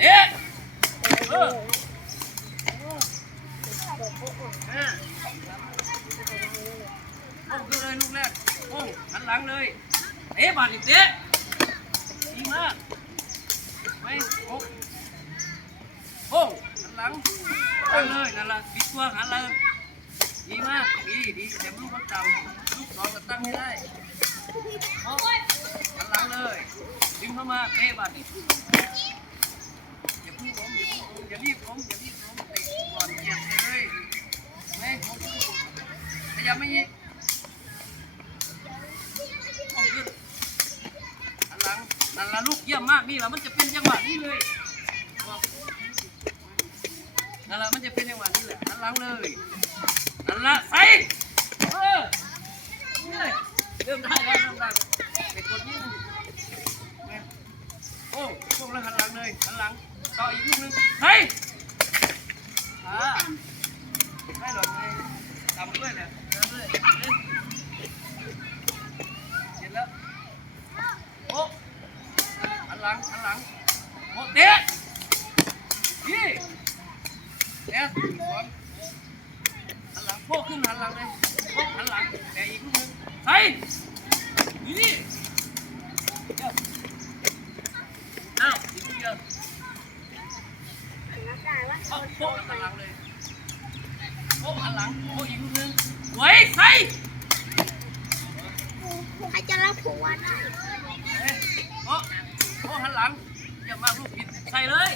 เอ๊ะเออเออโอ้คือเลยลูกแรกโอ้หันหลังเลยเอ๊ะบาดอีกเอ๊ะดีมากไม่โอ้โอ้หันหลังหันเลยนั่นละบิดตัวหันหลังดีมากดีดีแต่ลูกมันต่ำลูกสองก็ตั้งให้ได้โอ้หันหลังเลยดึงเข้ามาเอ๊ะบาดอีก อย่าเพิ่งล้มอย่าเพิ่งล้มอย่ารีบล้มอย่ารีบล้มเตะก่อนเหยียบเลยไม่ล้มขยับไม่ยิงเอาขึ้นหันห ลังนั่นละลูกเยี่ยมมากนี่แหละมันจะเป็นจังหวะนี้เลยนั่นละมันจะเป็นจังหวะนี้แหละหันหลังเลยนั่นละใส่เออเลยเริ่มได้แล้วเริ่มได้เด็กคนนี้โอ้พวกเราหันหลังเลยหันหลังต่ออีกลูกนึงเฮ้ยอ่าไม่หรอกไงทำด้วยแหละทำด้วยเล่นเสร็จแล้วโอ้ หลังหันหลังโอ้เตะยี่เตะสอนหันหลังโผล่ขึ้นหันหลังเลยโผล่หันหลังแต่อีกลูกนึงใส่นี่เดี๋ยวอ้าวอีกทีเดียวเอาโป๊ะหันหลังเลยโป๊ะหันหลังโป๊ะอีกลูกนึงไว้ใส่ใครจะรับผัวได้ หันหลังอย่ามาลูกผิดใส่เลย